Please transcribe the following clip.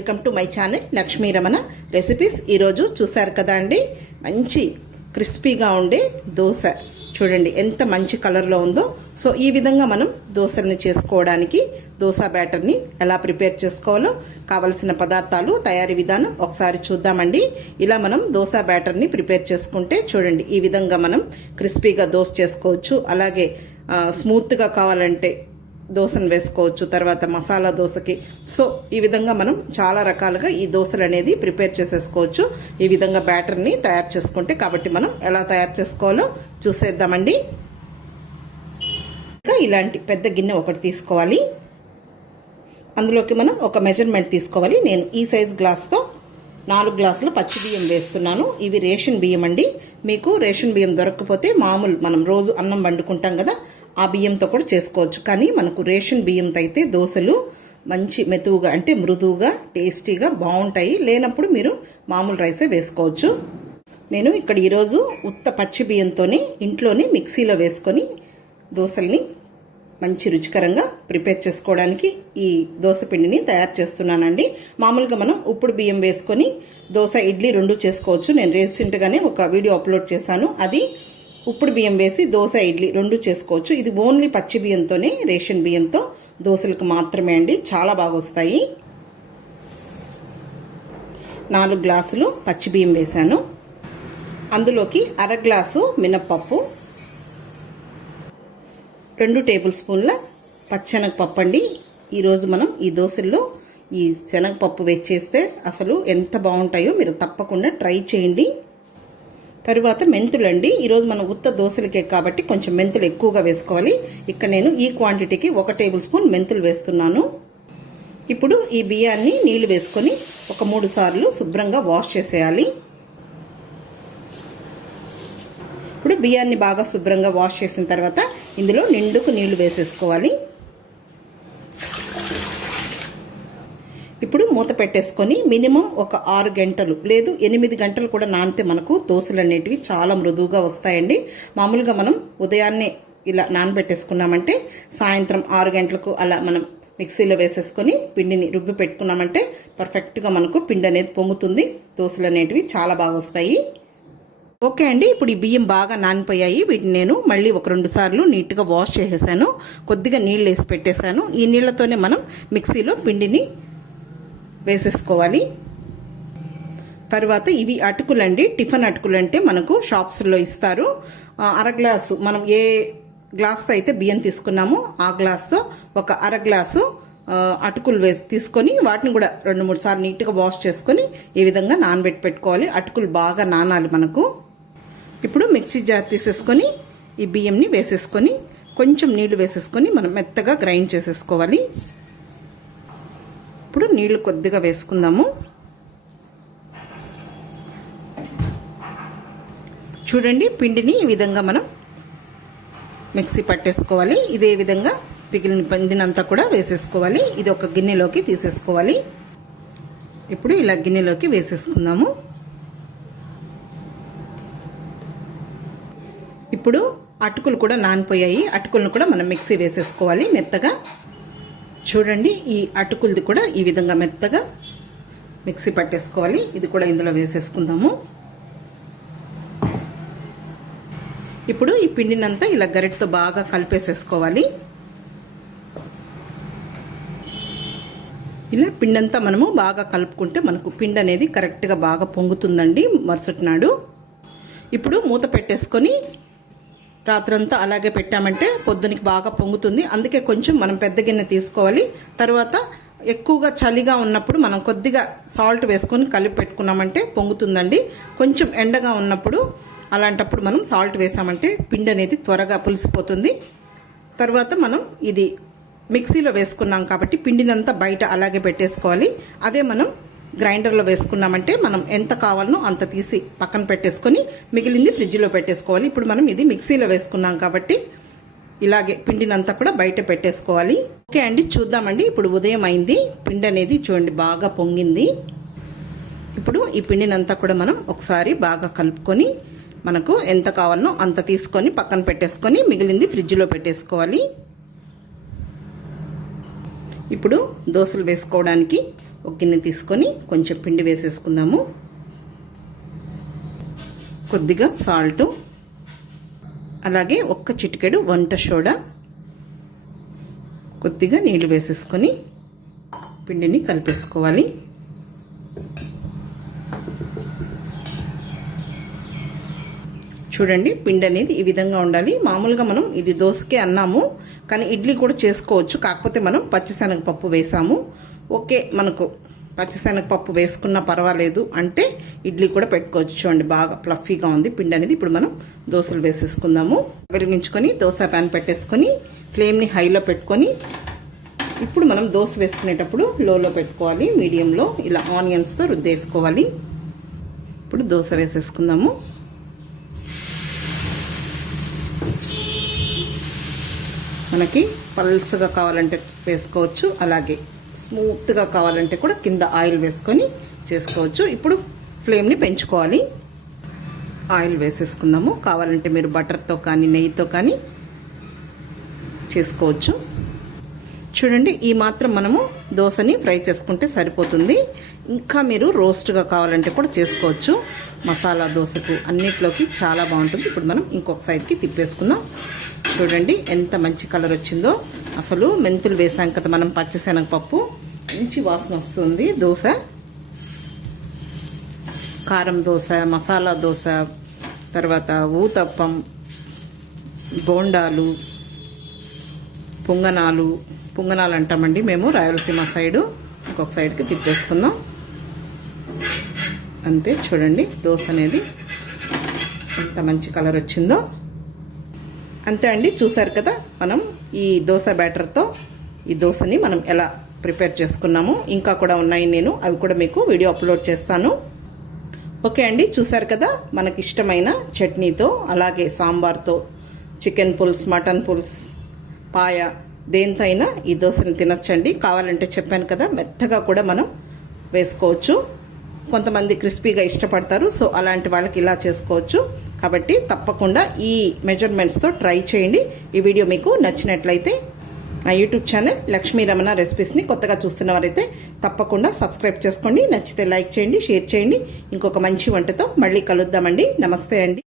Welcome to my channel Lakshmi Ramana recipes. ఈరోజు చూసారు కదా అండి, మంచి క్రిస్పీగా ఉండే దోశ. చూడండి ఎంత మంచి కలర్లో ఉందో. సో ఈ విధంగా మనం దోశల్ని చేసుకోవడానికి దోశ బ్యాటర్ని ఎలా ప్రిపేర్ చేసుకోవాలో కావలసిన పదార్థాలు, తయారీ విధానం ఒకసారి చూద్దామండి. ఇలా మనం దోశ బ్యాటర్ని ప్రిపేర్ చేసుకుంటే చూడండి ఈ విధంగా మనం క్రిస్పీగా దోశ చేసుకోవచ్చు. అలాగే స్మూత్గా కావాలంటే దోశను వేసుకోవచ్చు, తర్వాత మసాలా దోశకి. సో ఈ విధంగా మనం చాలా రకాలుగా ఈ దోశలు అనేది ప్రిపేర్ చేసేసుకోవచ్చు ఈ విధంగా బ్యాటర్ని తయారు చేసుకుంటే. కాబట్టి మనం ఎలా తయారు చేసుకోవాలో చూసేద్దామండి. ఇంకా ఇలాంటి పెద్ద గిన్నె ఒకటి తీసుకోవాలి. అందులోకి మనం ఒక మెజర్మెంట్ తీసుకోవాలి. నేను ఈ సైజ్ గ్లాస్తో 4 గ్లాసులు పచ్చి బియ్యం వేస్తున్నాను. ఇవి రేషన్ బియ్యం అండి. మీకు రేషన్ బియ్యం దొరకకపోతే మామూలు మనం రోజు అన్నం వండుకుంటాం కదా, ఆ బియ్యంతో కూడా చేసుకోవచ్చు. కానీ మనకు రేషన్ బియ్యంతో అయితే దోశలు మంచి మెతువుగా అంటే మృదువుగా టేస్టీగా బాగుంటాయి. లేనప్పుడు మీరు మామూలు రైసే వేసుకోవచ్చు. నేను ఇక్కడ ఈరోజు ఉత్త పచ్చి బియ్యంతోనే ఇంట్లోనే మిక్సీలో వేసుకొని దోశల్ని మంచి రుచికరంగా ప్రిపేర్ చేసుకోవడానికి ఈ దోశ పిండిని తయారు చేస్తున్నానండి. మామూలుగా మనం ఉప్పుడు బియ్యం వేసుకొని దోశ, ఇడ్లీ రెండు చేసుకోవచ్చు. నేను రీసెంట్గానే ఒక వీడియో అప్లోడ్ చేశాను. అది ఉప్పుడు బియ్యం వేసి దోశ, ఇడ్లీ రెండు చేసుకోవచ్చు. ఇది ఓన్లీ పచ్చి బియ్యంతోనే, రేషన్ బియ్యంతో దోశలకు మాత్రమే అండి, చాలా బాగా వస్తాయి. 4 గ్లాసులు పచ్చి బియ్యం వేశాను. అందులోకి 1/2 గ్లాసు మినప్పప్పు, 2 టేబుల్ స్పూన్ల పచ్చెనగపప్పు అండి. ఈరోజు మనం ఈ దోశల్లో ఈ శనగపప్పు వేసి చేస్తే అసలు ఎంత బాగుంటాయో మీరు తప్పకుండా ట్రై చేయండి. తరువాత మెంతులు అండి. ఈరోజు మనం ఉత్త దోశలకే కాబట్టి కొంచెం మెంతులు ఎక్కువగా వేసుకోవాలి. ఇక్కడ నేను ఈ క్వాంటిటీకి 1 టేబుల్ స్పూన్ మెంతులు వేస్తున్నాను. ఇప్పుడు ఈ బియ్యాన్ని నీళ్లు వేసుకొని ఒక 3 సార్లు శుభ్రంగా వాష్ చేసేయాలి. ఇప్పుడు బియ్యాన్ని బాగా శుభ్రంగా వాష్ చేసిన తర్వాత ఇందులో నిండుకు నీళ్లు వేసేసుకోవాలి. ఇప్పుడు మూత పెట్టేసుకొని మినిమం ఒక 6 గంటలు లేదు 8 గంటలు కూడా నానితే మనకు దోశలు అనేటివి చాలా మృదువుగా వస్తాయండి. మామూలుగా మనం ఉదయాన్నే ఇలా నానబెట్టేసుకున్నామంటే సాయంత్రం 6 గంటలకు అలా మనం మిక్సీలో వేసేసుకొని పిండిని రుబ్బి పెట్టుకున్నామంటే పర్ఫెక్ట్గా మనకు పిండి అనేది పొంగుతుంది. దోశలు అనేటివి చాలా బాగా వస్తాయి. ఓకే అండి, ఇప్పుడు ఈ బియ్యం బాగా నానిపోయాయి. వీటిని నేను మళ్ళీ ఒక 2 సార్లు నీట్గా వాష్ చేసేసాను. కొద్దిగా నీళ్ళు వేసి పెట్టేశాను. ఈ నీళ్ళతోనే మనం మిక్సీలో పిండిని వేసేసుకోవాలి. తర్వాత ఇవి అటుకులు అండి, టిఫిన్ అటుకులు అంటే మనకు షాప్స్లో ఇస్తారు. 1/2 గ్లాసు మనం ఏ గ్లాస్తో అయితే బియ్యం తీసుకున్నామో ఆ గ్లాస్తో ఒక 1/2 గ్లాసు అటుకులు తీసుకొని వాటిని కూడా 2-3 సార్లు నీట్గా వాష్ చేసుకొని ఈ విధంగా నానబెట్టి పెట్టుకోవాలి. అటుకులు బాగా నానాలి మనకు. ఇప్పుడు మిక్సీ జార్ తీసేసుకొని ఈ బియ్యంని వేసేసుకొని కొంచెం నీళ్లు వేసేసుకొని మనం మెత్తగా గ్రైండ్ చేసేసుకోవాలి. ఇప్పుడు నీళ్లు కొద్దిగా వేసుకుందాము. చూడండి పిండిని ఈ విధంగా మనం మిక్సీ పట్టేసుకోవాలి. ఇదే విధంగా పిగిలిన పిండినంతా కూడా వేసేసుకోవాలి. ఇది ఒక గిన్నెలోకి తీసేసుకోవాలి. ఇప్పుడు ఇలా గిన్నెలోకి వేసేసుకుందాము. ఇప్పుడు అటుకులు కూడా నానిపోయాయి. అటుకులను కూడా మనం మిక్సీ వేసేసుకోవాలి మెత్తగా. చూడండి ఈ అటుకులది కూడా ఈ విధంగా మెత్తగా మిక్సీ పట్టేసుకోవాలి. ఇది కూడా ఇందులో వేసేసుకుందాము. ఇప్పుడు ఈ పిండినంతా ఇలా గరిటతో బాగా కలిపేసేసుకోవాలి. ఇలా పిండంతా మనము బాగా కలుపుకుంటే మనకు పిండి అనేది కరెక్ట్గా బాగా పొంగుతుందండి మరుసటి నాడు. ఇప్పుడు మూత పెట్టేసుకొని రాత్రంతా అలాగే పెట్టామంటే పొద్దునకి బాగా పొంగుతుంది. అందుకే కొంచెం మనం పెద్ద గిన్నె తీసుకోవాలి. తర్వాత ఎక్కువగా చలిగా ఉన్నప్పుడు మనం కొద్దిగా సాల్ట్ వేసుకొని కలిపి పెట్టుకున్నామంటే పొంగుతుందండి. కొంచెం ఎండగా ఉన్నప్పుడు అలాంటప్పుడు మనం సాల్ట్ వేసామంటే పిండి అనేది త్వరగా పులిసిపోతుంది. తర్వాత మనం ఇది మిక్సీలో వేసుకున్నాం కాబట్టి పిండినంతా బయట అలాగే పెట్టేసుకోవాలి. అదే మనం గ్రైండర్లో వేసుకున్నామంటే మనం ఎంత కావాలనో అంత తీసి పక్కన పెట్టేసుకొని మిగిలింది ఫ్రిడ్జ్లో పెట్టేసుకోవాలి. ఇప్పుడు మనం ఇది మిక్సీలో వేసుకున్నాం కాబట్టి ఇలాగే పిండినంతా కూడా బయట పెట్టేసుకోవాలి. ఓకే అండి, చూద్దామండి. ఇప్పుడు ఉదయం అయింది. పిండి అనేది చూడండి బాగా పొంగింది. ఇప్పుడు ఈ పిండినంతా కూడా మనం ఒకసారి బాగా కలుపుకొని మనకు ఎంత కావాలనో అంత తీసుకొని పక్కన పెట్టేసుకొని మిగిలింది ఫ్రిడ్జ్లో పెట్టేసుకోవాలి. ఇప్పుడు దోశలు వేసుకోవడానికి ఒక గిన్నె తీసుకొని కొంచెం పిండి వేసేసుకుందాము. కొద్దిగా సాల్టు, అలాగే ఒక్క చిటికెడు వంట సోడా, కొద్దిగా నీళ్ళు వేసేసుకొని పిండిని కలిపేసుకోవాలి. చూడండి, పిండి అనేది ఈ విధంగా ఉండాలి. మామూలుగా మనం ఇది దోసకే అన్నాము, కానీ ఇడ్లీ కూడా చేసుకోవచ్చు. కాకపోతే మనం పచ్చిశనగపప్పు వేసాము. ఓకే, మనకు పచ్చిశనగపప్పు వేసుకున్నా పర్వాలేదు అంటే ఇడ్లీ కూడా పెట్టుకోవచ్చు. చూడండి, బాగా ఫ్లఫీగా ఉంది పిండి అనేది. ఇప్పుడు మనం దోశలు వేసేసుకుందాము. వెలిగించుకొని దోశ ప్యాన్ పెట్టేసుకొని ఫ్లేమ్ని హైలో పెట్టుకొని ఇప్పుడు మనం దోశ వేసుకునేటప్పుడు లోలో పెట్టుకోవాలి, మీడియంలో. ఇలా ఆనియన్స్తో రుద్దేసుకోవాలి. ఇప్పుడు దోశ వేసేసుకుందాము. మనకి పల్స్గా కావాలంటే వేసుకోవచ్చు, అలాగే స్మూత్గా కావాలంటే కూడా కింద ఆయిల్ వేసుకొని చేసుకోవచ్చు. ఇప్పుడు ఫ్లేమ్ని పెంచుకోవాలి. ఆయిల్ వేసేసుకుందాము. కావాలంటే మీరు బటర్తో కానీ నెయ్యితో కానీ చేసుకోవచ్చు. చూడండి, ఈ మాత్రం మనము దోశని ఫ్రై చేసుకుంటే సరిపోతుంది. ఇంకా మీరు రోస్ట్గా కావాలంటే కూడా చేసుకోవచ్చు. మసాలా దోశకు అన్నిట్లోకి చాలా బాగుంటుంది. ఇప్పుడు మనం ఇంకొక సైడ్కి తిప్పేసుకుందాం. చూడండి ఎంత మంచి కలర్ వచ్చిందో. అసలు మెంతులు వేసాం కదా మనం, పచ్చిశనగపప్పు, మంచి వాసన వస్తుంది. దోశ, కారం దోశ, మసాలా దోశ, తర్వాత ఊతప్పం, బోండాలు, పొంగనాలు అంటామండి మేము రాయలసీమ సైడు. ఇంకొక సైడ్కి తిప్పేసుకుందాం. అంతే, చూడండి దోశ అనేది ఎంత మంచి కలర్ వచ్చిందో. అంతే అండి, చూసారు కదా మనం ఈ దోశ బ్యాటర్తో ఈ దోశని మనం ఎలా ప్రిపేర్ చేసుకున్నాము. ఇంకా కూడా ఉన్నాయి, నేను అవి కూడా మీకు వీడియో అప్లోడ్ చేస్తాను. ఓకే అండి, చూసారు కదా మనకి ఇష్టమైన చట్నీతో, అలాగే సాంబార్తో, చికెన్ పుల్స్, మటన్ పుల్స్, పాయ, దేంతో అయినా ఈ దోశని తినచ్చండి. కావాలంటే చెప్పాను కదా, మెత్తగా కూడా మనం వేసుకోవచ్చు. కొంతమంది క్రిస్పీగా ఇష్టపడతారు, సో అలాంటి వాళ్ళకి ఇలా చేసుకోవచ్చు. కాబట్టి తప్పకుండా ఈ మెజర్మెంట్స్తో ట్రై చేయండి. ఈ వీడియో మీకు నచ్చినట్లయితే నా యూట్యూబ్ ఛానల్ లక్ష్మీ రమణ రెసిపీస్ని కొత్తగా చూస్తున్నవారైతే తప్పకుండా సబ్స్క్రైబ్ చేసుకోండి. నచ్చితే లైక్ చేయండి, షేర్ చేయండి. ఇంకొక మంచి వంటతో మళ్ళీ కలుద్దామండి. నమస్తే అండి.